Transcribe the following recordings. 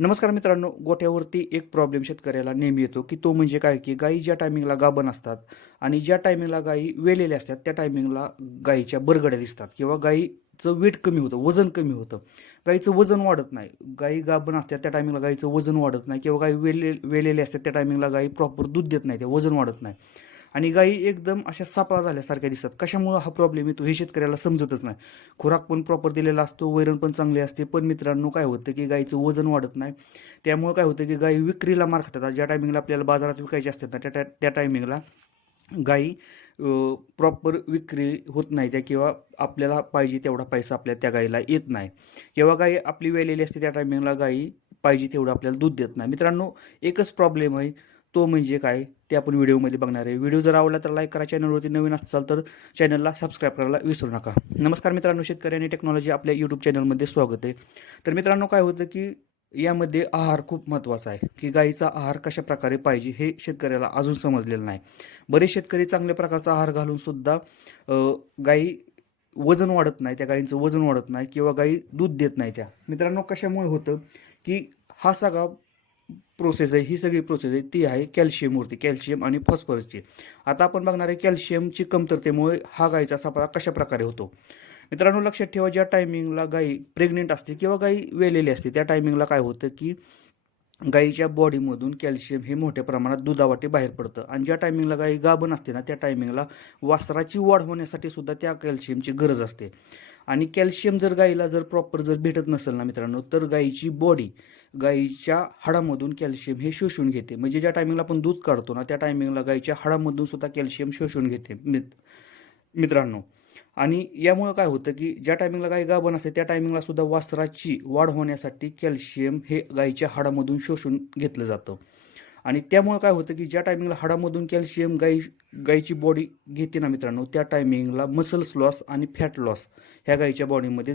नमस्कार मित्रांनो गोठ्यावरती एक प्रॉब्लेम शेतकऱ्याला नेहमी येतो की तो म्हणजे काय की गायी ज्या टायमिंगला गाभण असतात आणि ज्या टायमिंगला गायी वेलेल्या असतात त्या टायमिंगला गायीच्या बरगड्या दिसतात किंवा गायीचं वेट कमी होतं वजन कमी होतं. गायीचं वजन वाढत नाही. गायी गाभण असतात त्या टायमिंगला गायीचं वजन वाढत नाही किंवा गायी वेले वेलेले असतात त्या टायमिंगला गायी प्रॉपर दूध देत नाही ते वजन वाढत नाही. आणि गायी एकदम अशा सापळा झाल्यासारख्या दिसतात. कशामुळं हा प्रॉब्लेम येतो हे शेतकऱ्याला समजतच नाही. खुराक पण प्रॉपर दिलेला असतो वैरण पण चांगले असते. पण मित्रांनो काय होतं की गाईचं वजन वाढत नाही. त्यामुळे काय होतं की गाई विक्रीला मार खातात. ज्या टायमिंगला आपल्याला बाजारात विकायचे असतात ना त्या त्या टायमिंगला गाई प्रॉपर विक्री होत नाही त्या किंवा आपल्याला पाहिजे तेवढा पैसा आपल्या त्या गाईला येत नाही. किंवा गाई आपली वेलेली असते त्या टायमिंगला गाई पाहिजे तेवढं आपल्याला दूध देत नाही. मित्रांनो एकच प्रॉब्लेम आहे. तो म्हणजे काय ते आपण व्हिडिओमध्ये बघणार आहे. व्हिडिओ जर आवडला तर लाईक करा चॅनलवरती नवीन असाल तर चॅनलला सबस्क्राईब करायला विसरू नका. नमस्कार मित्रांनो शेतकरी आणि टेक्नॉलॉजी आपल्या यूट्यूब चॅनलमध्ये स्वागत आहे. तर मित्रांनो काय होतं की यामध्ये आहार खूप महत्त्वाचा आहे की गाईचा आहार कशा प्रकारे पाहिजे हे शेतकऱ्याला अजून समजलेलं नाही. बरेच शेतकरी चांगल्या प्रकारचा आहार घालून सुद्धा गाई वजन वाढत नाही त्या गाईंचं वजन वाढत नाही किंवा गाई दूध देत नाही त्या. मित्रांनो कशामुळे होतं की हा सगळा प्रोसेस आहे ही सगळी प्रोसेस आहे ती आहे कॅल्शियमवरती कॅल्शियम आणि फॉस्फरसची आता आपण बघणार आहे कॅल्शियमची कमतरतेमुळे हा गाईचा सापळा कशा प्रकारे होतो. मित्रांनो लक्षात ठेवा ज्या टायमिंगला गाई प्रेग्नेंट असते किंवा गाई वेलेली असते त्या टायमिंगला काय होतं की गाईच्या बॉडीमधून कॅल्शियम हे मोठ्या प्रमाणात दुधावाटे बाहेर पडतं. आणि ज्या टायमिंगला गाई गाभण असते ना त्या टायमिंगला वासराची वाढ होण्यासाठी सुद्धा त्या कॅल्शियमची गरज असते. आणि कॅल्शियम जर गाईला जर प्रॉपर जर भेटत नसेल ना मित्रांनो तर गाईची बॉडी गाईच्या हाडामधून कॅल्शियम हे शोषून घेते. म्हणजे ज्या टायमिंगला आपण दूध काढतो ना त्या टायमिंगला गाईच्या हाडामधून सुद्धा कॅल्शियम शोषून घेते मित्रांनो. आणि यामुळं काय होतं की ज्या टायमिंगला गाय गाभण असते त्या टायमिंगला सुद्धा वासराची वाढ होण्यासाठी कॅल्शियम हे गाईच्या हाडामधून शोषून घेतलं जातं. आणि त्यामुळं काय होतं की ज्या टायमिंगला हाडामधून कॅल्शियम गाई गाईची बॉडी घेते ना मित्रांनो त्या टायमिंगला मसल्स लॉस आणि फॅट लॉस ह्या गाईच्या बॉडीमध्ये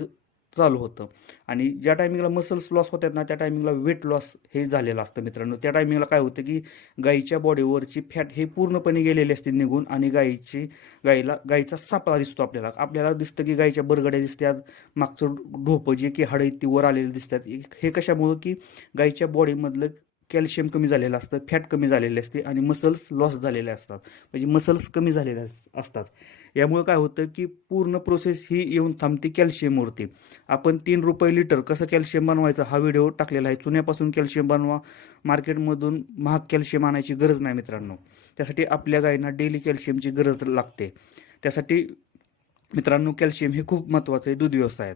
चालू होतं. आणि ज्या टायमिंगला मसल्स लॉस होतात ना त्या टायमिंगला वेट लॉस हे झालेलं असतं मित्रांनो. त्या टायमिंगला काय होतं की गाईच्या बॉडीवरची फॅट हे पूर्णपणे गेलेले असते निघून आणि गाईची गाईला गाईचा सापळा दिसतो आपल्याला. आपल्याला दिसतं की गाईच्या बरगड्या दिसतात मागचं ढोपं जे की हाडं ती वर आलेले दिसतात. हे कशामुळं की गाईच्या बॉडीमधलं कॅल्शियम कमी झालेलं असतं फॅट कमी झालेले असते आणि मसल्स लॉस झालेले असतात. म्हणजे मसल्स कमी झालेले असतात. यामुळे काय होतं की पूर्ण प्रोसेस ही येऊन थांबते कॅल्शियमवरती. आपण तीन रुपये लिटर कसं कॅल्शियम बनवायचं हा व्हिडिओ टाकलेला आहे. चुन्यापासून कॅल्शियम बनवा. मार्केटमधून महाग कॅल्शियम आणायची गरज नाही मित्रांनो. त्यासाठी आपल्या गायींना डेली कॅल्शियमची गरज लागते. त्यासाठी मित्रांनो कॅल्शियम हे खूप महत्त्वाचं आहे दूध व्यवसायात.